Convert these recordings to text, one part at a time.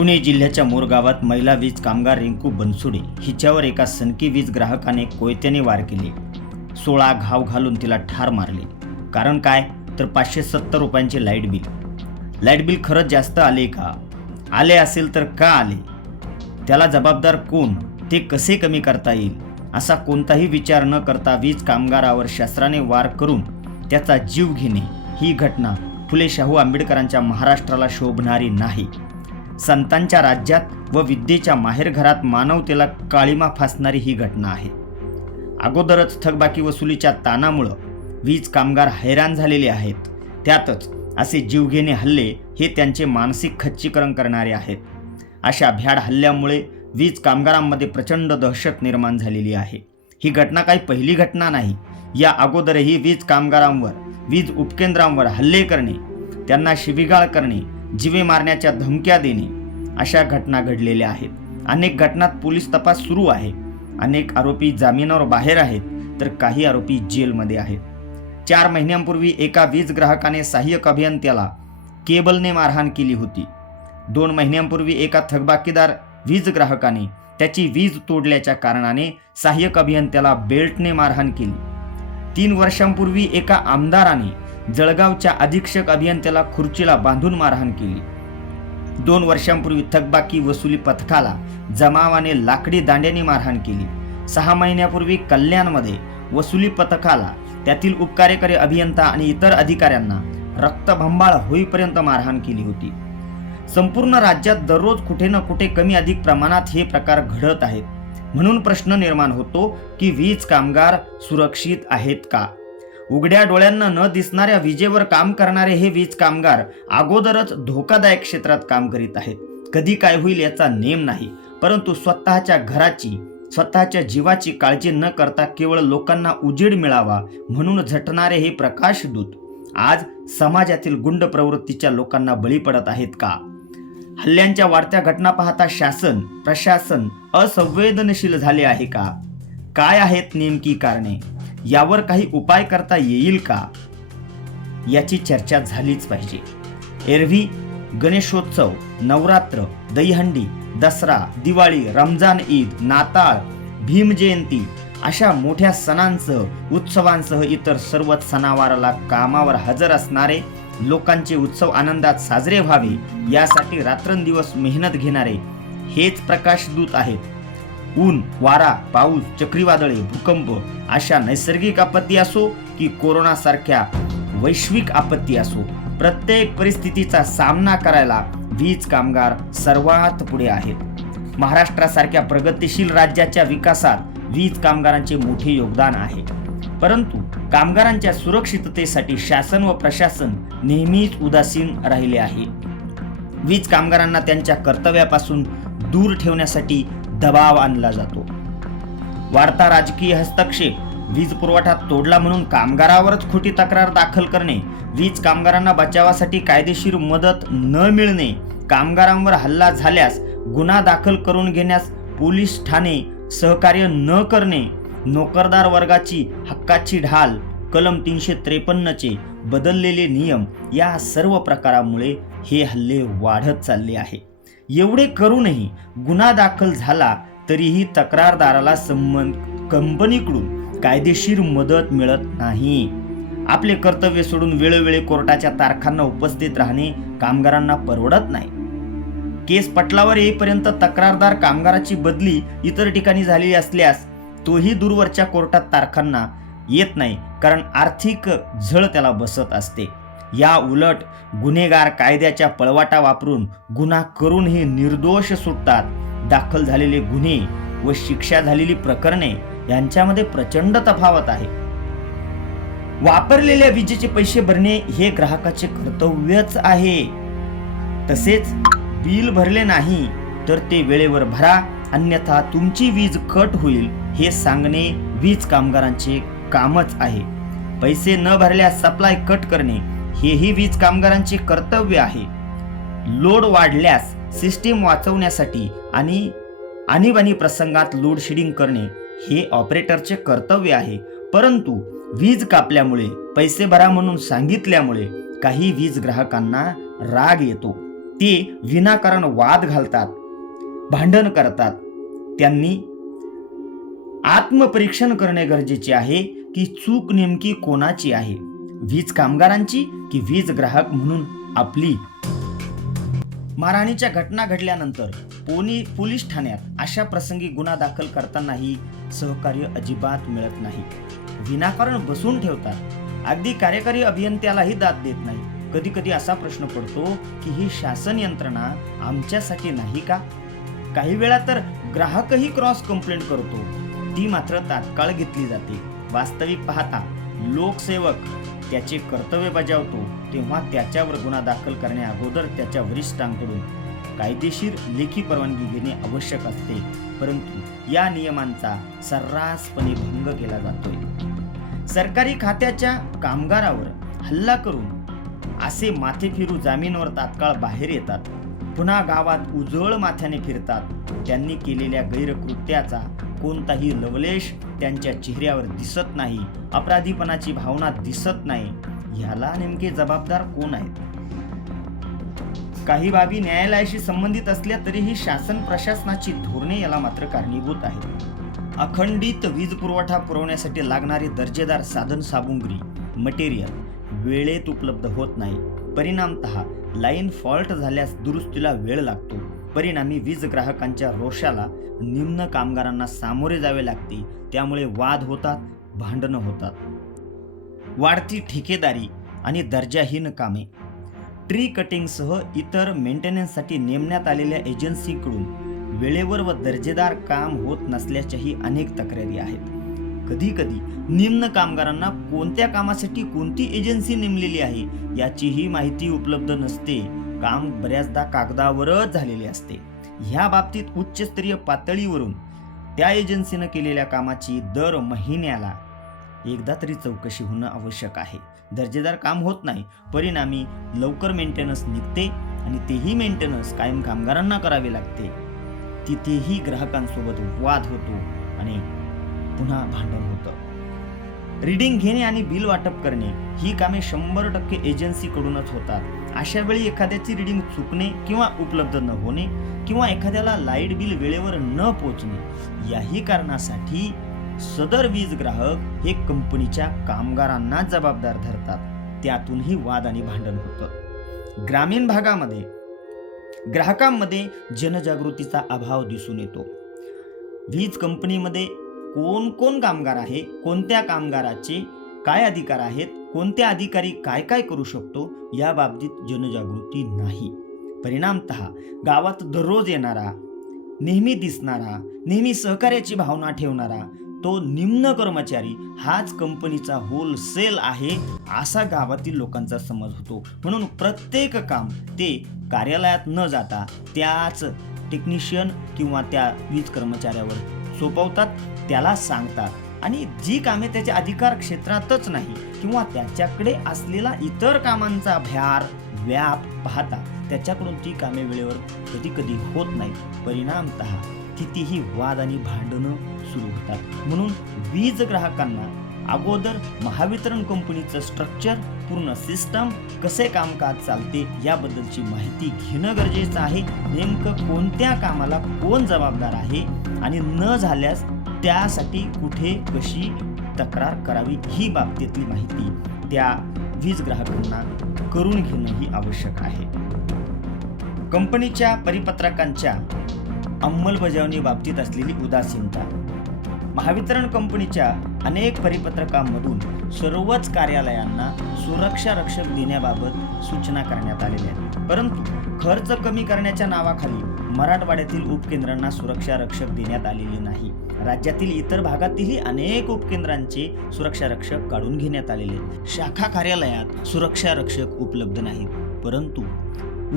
पुणे जिल्ह्याच्या मोरगावात महिला वीज कामगार रिंकू बनसुडे हिच्यावर एका सनकी वीज ग्राहकाने कोयत्याने वार केले. सोळा घाव घालून तिला ठार मारले. कारण काय? तर पाचशे सत्तर रुपयांचे लाइट बिल. लाइट बिल खरंच जास्त आले का? आले असेल तर का आले? त्याला जबाबदार कोण? ते कसे कमी करता येईल? असा कोणताही विचार न करता वीज कामगारावर शस्त्राने वार करून त्याचा जीव घेणे ही घटना फुले शाहू आंबेडकरांच्या महाराष्ट्राला शोभणारी नाही. संतांच्या राज्यात व विद्येच्या माहेरघरात मानवतेला काळीमा फासणारी ही घटना आहे. अगोदरच थकबाकी वसुलीच्या ताणामुळं वीज कामगार हैराण झालेले आहेत. त्यातच असे जीवघेणे हल्ले हे त्यांचे मानसिक खच्चीकरण करणारे आहेत. अशा भ्याड हल्ल्यामुळे वीज कामगारांमध्ये प्रचंड दहशत निर्माण झालेली आहे. ही घटना काही पहिली घटना नाही. या अगोदरही वीज कामगारांवर वीज उपकेंद्रांवर हल्ले करणे त्यांना शिबिगाळ करणे जिवे मारण्याच्या धमक्या देणे अशा घटना घडलेल्या आहेत. अनेक घटनात पोलीस तपास सुरू आहे. अनेक आरोपी जामिनावर बाहेर आहेत तर काही आरोपी जेलमध्ये आहेत. चार महिन्यांपूर्वी एका वीज ग्राहकाने सहाय्यक अभियंत्याला केबलने मारहाण केली होती. दोन महिन्यांपूर्वी एका थकबाकीदार वीज ग्राहकाने त्याची वीज तोडल्याच्या कारणाने सहाय्यक अभियंत्याला बेल्टने मारहाण केली. तीन वर्षांपूर्वी एका आमदाराने जळगावच्या अधीक्षक अभियंत्याला खुर्चीला बांधून मारहाण केली. दोन वर्षांपूर्वी थकबाकी वसुली पथकाला जमावाने लाकडी दांड्याने मारहाण केली. सहा महिन्यापूर्वी कल्याणमध्ये वसुली पथकाला त्यातील उपकार्यकारी अभियंता आणि इतर अधिकाऱ्यांना रक्तभंबाळ होईपर्यंत मारहाण केली होती. संपूर्ण राज्यात दररोज कुठे ना कुठे कमी अधिक प्रमाणात हे प्रकार घडत आहेत. म्हणून प्रश्न निर्माण होतो की वीज कामगार सुरक्षित आहेत का? उघड्या डोळ्यांना न दिसणाऱ्या विजेवर काम करणारे हे वीज कामगार अगोदरच धोकादायक क्षेत्रात काम करीत आहेत. कधी काय होईल याचा नेम नाही परंतु स्वतःच्या घराची स्वतःच्या जीवाची काळजी न करता केवळ लोकांना उजेड मिळावा म्हणून झटणारे हे प्रकाशदूत आज समाजातील गुंड प्रवृत्तीच्या लोकांना बळी पडत आहेत का? हल्ल्यांच्या वाढत्या घटना पाहता शासन प्रशासन असंवेदनशील झाले आहे का? काय आहेत नेमकी कारणे? यावर काही उपाय करता येईल का? याची चर्चा झालीच पाहिजे. एरवी गणेशोत्सव नवरात्र दहीहंडी दसरा दिवाळी रमजान ईद नाताळ भीमजयंती अशा मोठ्या सणांसह उत्सवांसह इतर सर्वच सणावाराला कामावर हजर असणारे लोकांचे उत्सव आनंदात साजरे व्हावे यासाठी रात्रंदिवस मेहनत घेणारे हेच प्रकाशदूत आहेत. ऊन वारा पाऊस चक्रीवादळे भूकंप अशा नैसर्गिक आपत्ती असो की कोरोना सारख्या वैश्विक आपत्ती असो प्रत्येक परिस्थितीचा सामना करायला वीज कामगार सर्वात पुढे आहेत. महाराष्ट्रासारख्या प्रगतिशील राज्याच्या विकासात वीज कामगारांचे मोठे योगदान आहे. परंतु कामगारांच्या सुरक्षिततेसाठी शासन व प्रशासन नेहमीच उदासीन राहिले आहे. वीज कामगारांना त्यांच्या कर्तव्यापासून दूर ठेवण्यासाठी दबाव आणला जातो. वाढता राजकीय हस्तक्षेप वीज पुरवठा तोडला म्हणून कामगारावरच खोटी तक्रार दाखल करणे वीज कामगारांना बचावासाठी कायदेशीर मदत न मिळणे कामगारांवर हल्ला झाल्यास गुन्हा दाखल करून घेण्यास पोलीस ठाणे सहकार्य न करणे नोकरदार वर्गाची हक्काची ढाल कलम तीनशे त्रेपन्नचे बदललेले नियम या सर्व प्रकारामुळे हे हल्ले वाढत चालले आहे एवढे करूनही गुन्हा दाखल झाला तरीही तक्रारदाराला संबंध कंपनीकडून कायदेशीर मदत मिळत नाही. आपले कर्तव्य सोडून वेळोवेळी कोर्टाच्या तारखांना उपस्थित राहणे कामगारांना परवडत नाही. केस पटलावर येईपर्यंत तक्रारदार कामगाराची बदली इतर ठिकाणी झालेली असल्यास तोही दूरवरच्या कोर्टात तारखांना येत नाही कारण आर्थिक झळ त्याला बसत असते. या उलट गुन्हेगार कायद्याच्या पळवाटा वापरून गुन्हा करूनही निर्दोष सुटतात. दाखल झालेले गुन्हे व शिक्षा झालेली प्रकरणे यांच्यामध्ये प्रचंड तफावत आहे. वापरलेल्या विजेचे पैसे भरणे हे ग्राहकाचे कर्तव्यच आहे. तसेच बिल भरले नाही तर ते वेळेवर भरा अन्यथा तुमची वीज कट होईल हे सांगणे वीज कामगारांचे कामच आहे. पैसे न भरल्यास सप्लाय कट करणे हेही वीज कामगारांचे कर्तव्य आहे. लोड वाढल्यास सिस्टीम वाचवण्यासाठी आणि आणीबाणी प्रसंगात लोडशेडिंग करणे हे ऑपरेटरचे कर्तव्य आहे. परंतु वीज कापल्यामुळे पैसे भरा म्हणून सांगितल्यामुळे काही वीज ग्राहकांना राग येतो. ते विनाकारण वाद घालतात भांडण करतात. त्यांनी आत्मपरीक्षण करणे गरजेचे आहे की चूक नेमकी कोणाची आहे? वीज कामगारांची की वीज ग्राहक म्हणून आपली? मारहाणीच्या घटना घडल्यानंतर पोनी पोलीस ठाण्यात अशा प्रसंगी गुन्हा दाखल करतानाही सहकार्य अजिबात मिळत नाही. विनाकारण बसून ठेवतात. अगदी कार्यकारी अभियंत्यालाही दाद देत नाही. कधी कधी असा प्रश्न पडतो की ही शासन यंत्रणा आमच्यासाठी नाही का? काही वेळा तर ग्राहकही क्रॉस कंप्लेंट करतो. ती मात्र तात्काळ घेतली जाते. वास्तविक पाहता लोकसेवक त्याचे कर्तव्य बजावतो तेव्हा त्याच्यावर गुन्हा दाखल करण्या अगोदर त्याच्या वरिष्ठांकडून कायदेशीर लेखी परवानगी घेणे आवश्यक असते. परंतु या नियमांचा सर्रासपणे भंग केला जातोय. सरकारी खात्याच्या कामगारावर हल्ला करून असे माथे फिरू जामीनवर तात्काळ बाहेर येतात. पुन्हा गावात उजळ माथ्याने फिरतात. त्यांनी केलेल्या गैरकृत्याचा कोणताही लवलेश त्यांच्या चेहऱ्यावर दिसत नाही अपराधीपणाची भावना दिसत नाही. ह्याला नेमके जबाबदार कोण आहेत? काही बाबी न्यायालयाशी संबंधित असल्या तरीही शासन प्रशासनाची धोरणे याला मात्र कारणीभूत आहेत. अखंडित वीज पुरवठा पुरवण्यासाठी लागणारे दर्जेदार साधन सामुग्री मटेरियल वेळेत उपलब्ध होत नाही. परिणामतः लाईन फॉल्ट झाल्यास दुरुस्तीला वेळ लागतो. परिणामी वीज ग्राहकांच्या रोषाला निम्न कामगारांना सामोरे जावे लागते. त्यामुळे वाद होतात भांडणं होतात. वाढती ठेकेदारी आणि दर्जाहीन कामे. ट्री कटिंगसह इतर मेंटेनन्ससाठी नेमण्यात आलेल्या एजन्सीकडून वेळेवर व दर्जेदार काम होत नसल्याच्याही अनेक तक्रारी आहेत. कधी कधी निम्न कामगारांना कोणत्या कामासाठी कोणती एजन्सी नेमलेली आहे याचीही माहिती उपलब्ध नसते. काम बऱ्याचदा कागदावरच झालेले असते. ह्या बाबतीत उच्चस्तरीय पातळीवरून त्या एजन्सीनं केलेल्या कामाची दर महिन्याला एकदा तरी चौकशी होणं आवश्यक आहे. दर्जेदार काम होत नाही परिणामी लवकर मेंटेनन्स निघते आणि तेही मेंटेनन्स कायम कामगारांना करावे लागते. तिथेही ग्राहकांसोबत वाद होतो आणि पुन्हा भांडण होतं. रीडिंग घेणे आणि बिल वाटप करणे ही कामे शंभर टक्के एजन्सीकडूनच होतात. अशा वेळी एखाद्याची रीडिंग चुकणे किंवा उपलब्ध न होणे किंवा एखाद्याला लाइट बिल वेळेवर न पोचणे याही कारणासाठी सदर वीज ग्राहक हे कंपनीच्या कामगारांना जबाबदार धरतात. त्यातूनही वाद आणि भांडण होतं. ग्रामीण भागामध्ये ग्राहकांमध्ये जनजागृतीचा अभाव दिसून येतो. वीज कंपनीमध्ये कोण कोण कामगार आहे कोणत्या कामगाराचे काय अधिकार आहेत कोणत्या अधिकारी काय काय करू शकतो या बाबतीत जनजागृती नाही. परिणामत गावात दररोज येणारा नेहमी दिसणारा नेहमी सहकार्याची भावना ठेवणारा तो निम्न कर्मचारी हाच कंपनीचा होलसेल आहे असा गावातील लोकांचा समज होतो. म्हणून प्रत्येक काम ते कार्यालयात न जाता त्याच टेक्निशियन किंवा त्या वीज कर्मचाऱ्यावर सोपवतात त्याला सांगतात. आणि जी कामे त्याच्या अधिकार क्षेत्रातच नाही किंवा त्याच्याकडे असलेला इतर कामांचा भ्यार व्याप पाहता त्याच्याकडून ती कामे वेळेवर कधी कधी होत नाही परिणामत कितीही वाद आणि भांडणं सुरू होतात. म्हणून वीज ग्राहकांना अगोदर महावितरण कंपनीचं स्ट्रक्चर पूर्ण सिस्टम कसे कामकाज चालते याबद्दलची माहिती घेणं गरजेचं आहे. नेमकं कोणत्या कामाला कोण जबाबदार आहे? आणि न झाल्यास त्यासाठी कुठे कशी तक्रार करावी ही बाबतीतली माहिती त्या वीज ग्राहकांना करून घेणंही आवश्यक आहे. कंपनीच्या परिपत्रकांच्या अंमलबजावणी बाबतीत असलेली उदासीनता महावितरण कंपनीच्या अनेक परिपत्रकांमधून सर्वच कार्यालयांना सुरक्षा रक्षक देण्याबाबत सूचना करण्यात आलेल्या आहेत. परंतु खर्च कमी करण्याच्या नावाखाली मराठवाड्यातील उपकेंद्रांना सुरक्षा रक्षक देण्यात आलेले नाही. राज्यातील इतर भागातीलही अनेक उपकेंद्रांचे सुरक्षा रक्षक काढून घेण्यात आलेले शाखा कार्यालयात सुरक्षा रक्षक उपलब्ध नाहीत. परंतु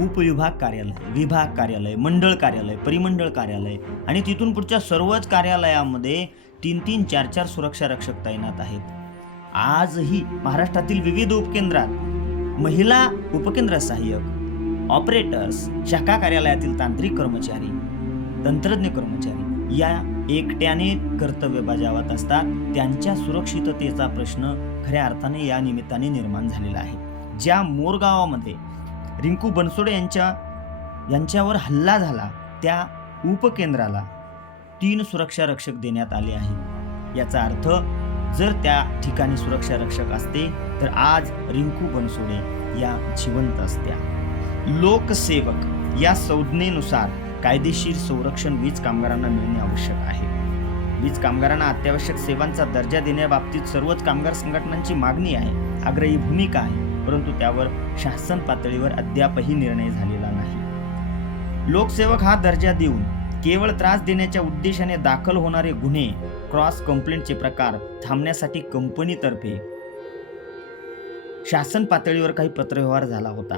उपविभाग कार्यालय विभाग कार्यालय मंडळ कार्यालय परिमंडळ कार्यालय आणि तिथून पुढच्या सर्वच कार्यालयामध्ये तीन तीन चार चार सुरक्षा रक्षक तैनात आहेत. आजही महाराष्ट्रातील विविध उपकेंद्रात महिला उपकेंद्र सहाय्यक ऑपरेटर्स शाखा कार्यालयातील तांत्रिक कर्मचारी तंत्रज्ञ कर्मचारी या एकट्याने कर्तव्य बजावत असतात. त्यांच्या सुरक्षिततेचा प्रश्न खऱ्या अर्थाने या निमित्ताने निर्माण झालेला आहे. ज्या मोरगावामध्ये रिंकू बनसोडे यांच्या यांच्यावर हल्ला झाला त्या उपकेंद्राला तीन सुरक्षा रक्षक देण्यात आले आहे याचा अर्थ जर त्या ठिकाणी सुरक्षा रक्षक असते तर आज रिंकू बनसोडे या जिवंत असत्या. लोकसेवक या संज्ञेनुसार कायदेशीर संरक्षण वीज कामगारांना मिळणे आवश्यक आहे. वीज कामगारांना अत्यावश्यक सेवांचा दर्जा देण्याबाबतीत सर्वच कामगार संघटनांची मागणी आहे आग्रही भूमिका आहे परंतु त्यावर शासन पातळीवर अद्यापही निर्णय झालेला नाही. लोकसेवक हा दर्जा देऊन केवळ त्रास देण्याच्या उद्देशाने दाखल होणारे गुन्हे क्रॉस कंप्लेंटचे प्रकार थांबण्यासाठी कंपनीतर्फे शासन पातळीवर काही पत्रव्यवहार झाला होता.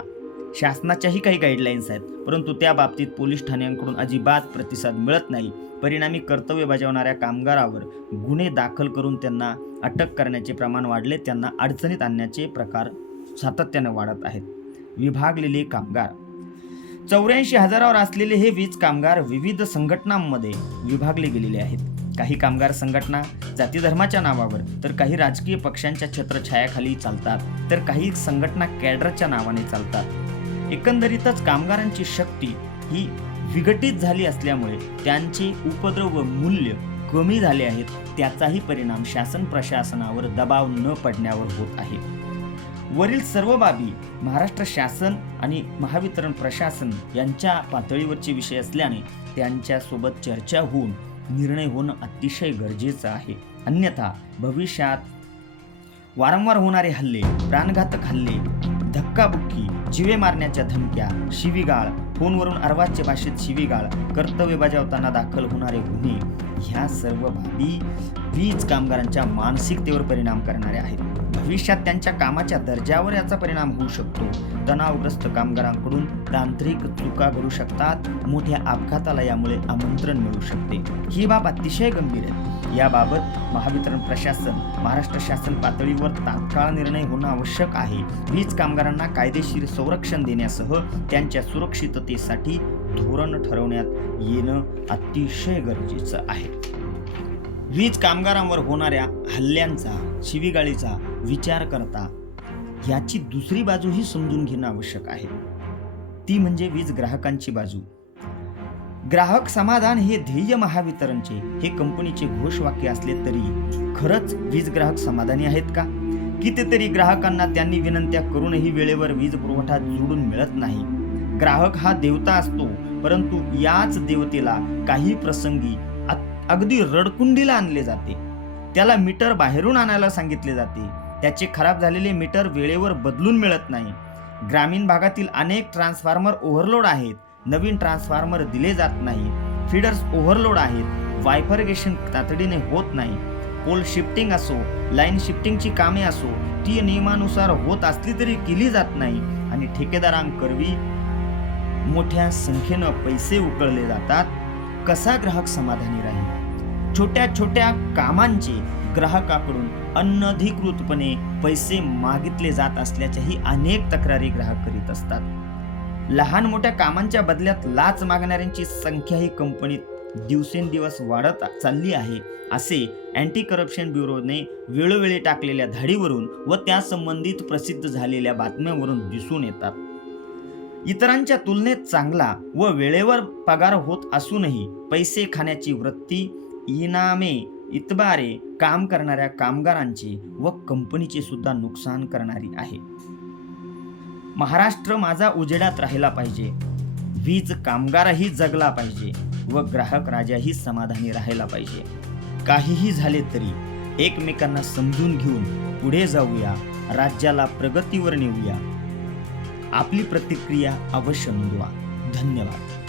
शासनाच्याही काही गाईडलाईन्स आहेत परंतु त्या बाबतीत पोलीस ठाण्यांकडून अजिबात प्रतिसाद मिळत नाही. परिणामी कर्तव्य बजावणाऱ्या कामगारावर गुन्हे दाखल करून त्यांना अटक करण्याचे प्रमाण वाढले त्यांना अडचणीत आणण्याचे प्रकार सातत्याने वाढत आहेत. विभागलेले कामगार चौऱ्याऐंशी हजारावर असलेले हे वीज कामगार विविध संघटनांमध्ये विभागले गेलेले आहेत. काही कामगार संघटना जाती धर्माच्या नावावर तर काही राजकीय पक्षांच्या छत्रछायाखाली चालतात तर काही संघटना कॅडरच्या नावाने चालतात. एकंदरीतच कामगारांची शक्ती ही विघटित झाली असल्यामुळे त्यांचे उपद्रव व मूल्य कमी झाले आहेत त्याचाही परिणाम शासन प्रशासनावर दबाव न पडण्यावर होत आहे. वरील सर्व बाबी महाराष्ट्र शासन आणि महावितरण प्रशासन यांच्या पातळीवरचे विषय असल्याने त्यांच्यासोबत चर्चा होऊन निर्णय होणं अतिशय गरजेचं आहे. अन्यथा भविष्यात वारंवार होणारे हल्ले प्राणघातक हल्ले धक्काबुक्की जिवे मारण्याच्या धमक्या शिवीगाळ फोनवरून अर्वाच्य भाषेत शिवीगाळ कर्तव्य बजावताना दाखल होणारे गुन्हे ह्या सर्व बाबी वीज कामगारांच्या मानसिकतेवर परिणाम करणाऱ्या आहेत. भविष्यात त्यांच्या कामाच्या दर्जावर याचा परिणाम होऊ शकतो. तणावग्रस्त कामगारांकडून तांत्रिक चुका घडू शकतात. मोठ्या अपघाताला यामुळे आमंत्रण मिळू शकते. ही बाब अतिशय गंभीर आहे. याबाबत महावितरण प्रशासन महाराष्ट्र शासन पातळीवर तात्काळ निर्णय होणं आवश्यक आहे. वीज कामगारांना कायदेशीर संरक्षण देण्यासह त्यांच्या सुरक्षिततेसाठी धोरण ठरवण्यात येणं अतिशय गरजेचं आहे. वीज कामगारांवर होणाऱ्या हल्ल्यांचा शिवीगाळीचा विचार करता याची दुसरी बाजूही समजून घेणं आवश्यक आहे. ती म्हणजे वीज ग्राहकांची बाजू. ग्राहक समाधान हे ध्येय महावितरणचे हे कंपनीचे घोषवाक्य असले तरी खरंच वीज ग्राहक समाधानी आहेत का? कितीतरी ग्राहकांना त्यांनी विनंत्या करूनही वेळेवर वीज पुरवठा जोडून मिळत नाही. ग्राहक हा देवता असतो परंतु याच देवतेला काही प्रसंगी अगदी रडकुंडीला आणले जाते. त्याला मीटर बाहेरून आणायला सांगितले जाते. त्याचे खराब झालेले मीटर वेळेवर बदलून मिळत नाही. ग्रामीण भागातील अनेक ट्रान्सफॉर्मर ओव्हरलोड आहेत. नवीन ट्रान्सफॉर्मर दिले जात नाही. फीडर्स ओव्हरलोड आहेत. वायफर्गेशन तातडीने होत नाही. पोल शिफ्टिंग असो लाईन शिफ्टिंगची कामे असो ती नियमानुसार होत असली तरी केली जात नाही आणि ठेकेदारांकरवी मोठ्या संख्येनं पैसे उकळले जातात. कसा ग्राहक समाधानी राहील? छोट्या छोट्या कामांचे ग्राहकाकडून अनधिकृतपणे पैसे मागितले जात असल्याच्याही अनेक तक्रारी ग्राहक करीत असतात. लहान मोठ्या कामांच्या बदल्यात लाच मागणाऱ्यांची संख्या ही कंपनीत दिवसेंदिवस वाढत चालली आहे असे अँटी करप्शन ब्युरोने वेळोवेळी टाकलेल्या धाडीवरून व त्या संबंधित प्रसिद्ध झालेल्या बातम्यांवरून दिसून येतात. इतरांच्या तुलनेत चांगला व वेळेवर पगार होत असूनही पैसे खाण्याची वृत्ती इनामे इतबारे काम करणाऱ्या कामगारांचे व कंपनीचे सुद्धा नुकसान करणारी आहे. महाराष्ट्र माझा उजेडात राहिला पाहिजे. वीज कामगारही जगला पाहिजे व ग्राहक राजाही समाधानी राहायला पाहिजे. काहीही झाले तरी एकमेकांना समजून घेऊन पुढे जाऊया राज्याला प्रगतीवर नेऊया. आपली प्रतिक्रिया अवश्य नोंदवा. धन्यवाद.